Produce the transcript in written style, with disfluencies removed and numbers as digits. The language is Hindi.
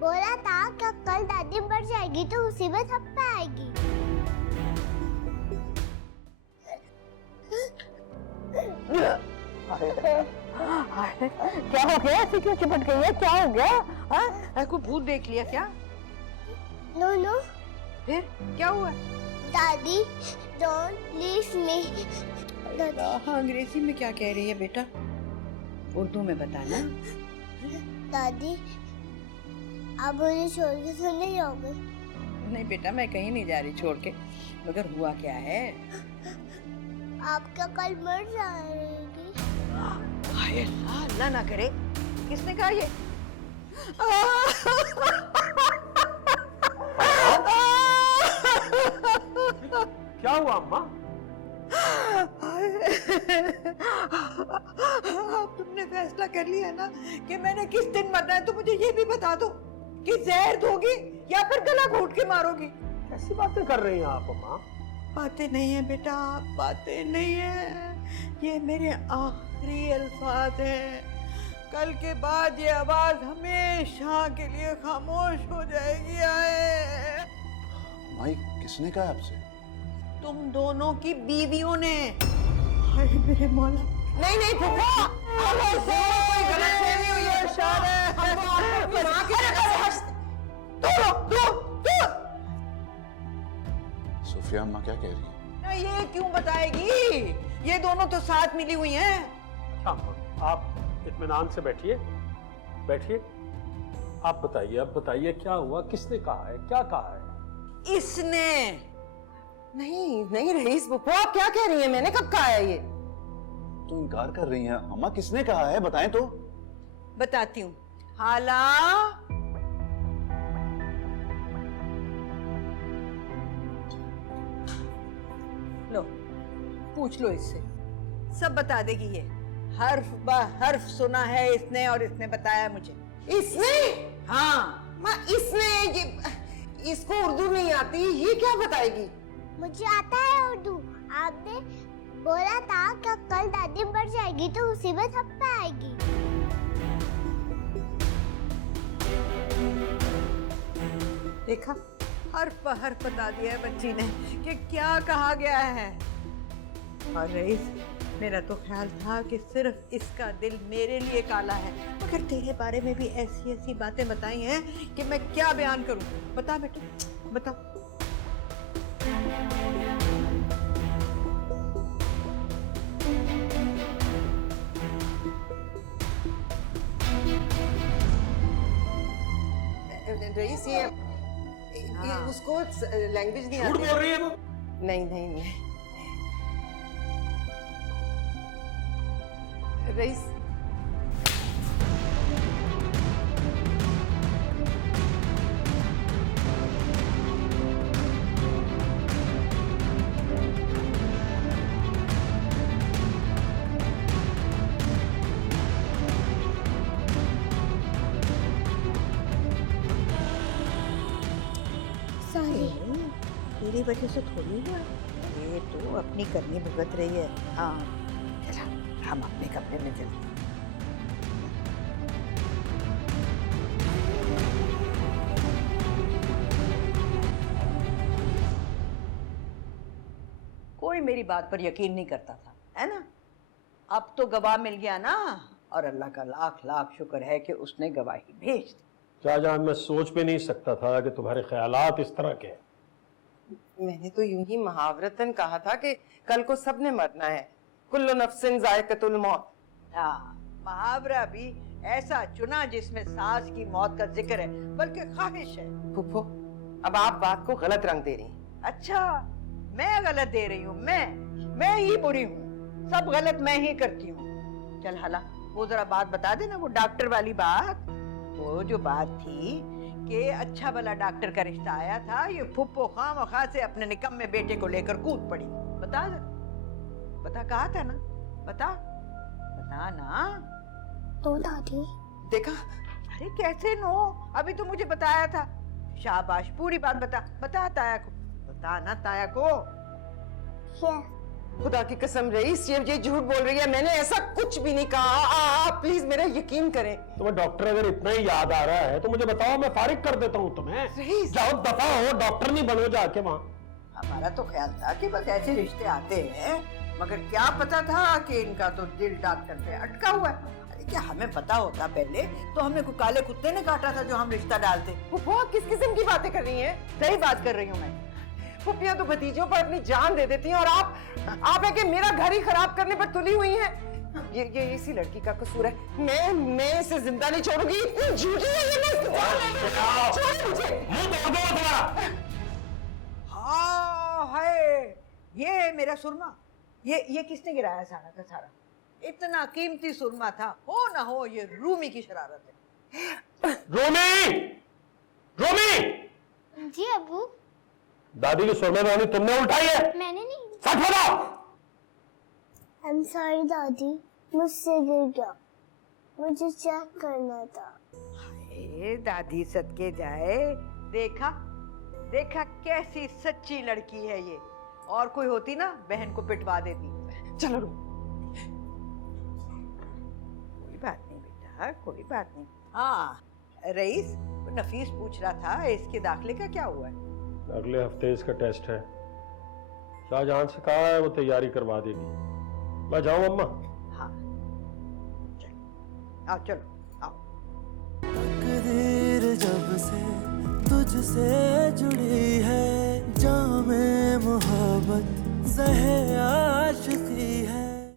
बोला था कि कल दादी मर जाएगी तो उसी में थप पे आएगी। क्या हो गया? ऐसे क्यों चिपट गई है? क्या हो गया? हाँ? कोई भूत देख लिया क्या? No no. फिर क्या हुआ? दादी डोंट लीव मी। दादी हाँ, अंग्रेजी में क्या कह रही है बेटा? उर्दू में बताना। दादी आप मुझे छोड़ के तो नहीं जाओगे? नहीं बेटा, मैं कहीं नहीं जा रही छोड़ के। मगर हुआ क्या है? आप क्या कल मर जाएगी? हाय अल्लाह, अल्लाह ना करे। किसने कहा ये? क्या हुआ अम्मा? अब तुमने फैसला कर लिया ना कि मैंने किस दिन मरना है, तो मुझे ये भी बता दो कि जहर दोगी या फिर गला घोट के मारोगी। कैसी बातें कर रही हैं आप अम्मा? बातें नहीं है बेटा, बातें नहीं है। ये मेरे आखिरी अल्फाज हैं। कल के बाद ये आवाज हमेशा के लिए खामोश हो जाएगी। आए माई, किसने कहा आपसे? तुम दोनों की बीवियों ने। हाय मेरे मौला। नहीं नहीं फूफा, कोई गलतफहमी हुई है शायद। सुफिया अम्मा क्या कह रही है? ना ये क्यों बताएगी? ये दोनों तो साथ मिली हुई हैं। अच्छा अम्मा, आप इत्मीनान से बैठिए, बैठिए। आप बताइए, अब बताइए क्या हुआ? किसने कहा है? क्या कहा है? इसने। नहीं नहीं रईस फूफा, आप क्या कह रही हैं? मैंने कब कहा है ये? तो इनकार कर रही हैं अम्मा। किसने कहा है, बताएं तो। बताती हूँ। हाला, लो पूछ लो इससे, सब बता देगी ये। हर्फ ब हर्फ सुना है इसने और इसने बताया मुझे। इसने? हाँ। माँ इसने ये, इसको उर्दू नहीं आती, ये क्या बताएगी? मुझे आता है उर्दू। आपने बोला था कि कल दादी मर जाएगी तो उसी में थप पे आएगी। देखा, हर्फ ब हर्फ बता दिया है बच्ची ने कि क्या कहा गया है। और रईस, मेरा तो ख्याल था कि सिर्फ इसका दिल मेरे लिए काला है, मगर तेरे बारे में भी ऐसी ऐसी बातें बताई हैं कि मैं क्या बयान करूं। बता बेटा, बता। रईस ये उसको लैंग्वेज नहीं झूठ आती। बोल रही है वो। नहीं नहीं नहीं रईस, तेरी वजह से थोड़ी हुआ, ये तो अपनी करनी भुगत रही है। हाँ चला, हम अपने कमरे में चलते हैं। कोई मेरी बात पर यकीन नहीं करता था, है ना? अब तो गवाह मिल गया ना, और अल्लाह का लाख लाख शुक्र है कि उसने गवाही भेज दी। शाहजहां, मैं सोच भी नहीं सकता था कि तुम्हारे ख्यालात इस तरह के हैं। मैंने तो यूं ही मुहावरतन कहा था कि कल को सबने मरना है, कुल्लु नफ्सिन जायकतुल मौत। हाँ, मुहावरा भी ऐसा चुना जिसमें सास की मौत का जिक्र है, बल्कि ख्वाहिश है। फूफो, अब आप बात को गलत रंग दे रही हैं। अच्छा, मैं गलत दे रही हूँ? मैं ही बुरी हूँ, सब गलत मैं ही करती हूँ। चल हाला, वो जरा बात बता देना, वो डॉक्टर वाली बात। वो जो बात थी कि अच्छा भला डॉक्टर का रिश्ता आया था, ये फुप्पो खामखा से अपने निकम्मे बेटे को लेकर कूद पड़ी। बता दे, बता, कहा था ना, बता बता ना। तो दादी देखा? अरे कैसे नो, अभी तो मुझे बताया था। शाबाश, पूरी बात बता, बता ताया को, बता ना ताया को। ये खुदा की कसम रईस, ये झूठ बोल रही है, मैंने ऐसा कुछ भी नहीं कहा। आप प्लीज मेरा यकीन करें। तुम्हें डॉक्टर अगर इतना ही याद आ रहा है तो मुझे बताओ, मैं फारिग कर देता हूँ तुम्हें। रईस। जाओ दफा हो, डॉक्टर नहीं बनो जाके वहाँ। हमारा तो ख्याल था कि बस ऐसे रिश्ते आते हैं, मगर क्या पता था कि इनका तो दिल डॉक्टर पे अटका हुआ है। अरे क्या हमें पता होता पहले तो हमें कोई काले कुत्ते ने काटा था जो हम रिश्ता डालते। फुफा आप किस किस्म की बातें कर रही हैं? सही बात कर रही हूँ मैं। फुफियां तो भतीजों पर अपनी जान दे देती हैं और आप है कि मेरा घर ही खराब करने पर तुली हुई हैं। ये इसी लड़की का कसूर है। मैं इसे जिंदा नहीं छोड़ूंगी। इतनी झूठी है ये, मैं इसकी जान ले लूंगी। छोड़ मुझे। मुंह तोड़ दो तुम्हारा। हाँ है, ये मेरा सुरमा, ये किसने गिराया सारा का सारा? इतना कीमती सुरमा था, हो ना हो ये रूमी की शरारत है। रोमी, रोमी, जी अबू। दादी की सुरमे रोनी तुमने उठाई है? मैंने नहीं। सच बताओ। I'm sorry दादी, मुझसे गिर गया, मुझे चेक करना था। हाय दादी सदके जाए, देखा देखा कैसी सच्ची लड़की है ये। और कोई होती ना बहन को पिटवा देती। चलो रो। कोई बात नहीं बेटा, कोई बात नहीं। हाँ रईस, नफीस पूछ रहा था इसके दाखिले का क्या हुआ है? अगले हफ्ते इसका टेस्ट है। शाहजहां से कहा है वो तैयारी करवा देगी। मैं जाऊं अम्मा? हाँ चलो, आओ चलो आओ। तकदीर जब से तुझसे जुड़ी है, जामे मोहब्बत ज़हे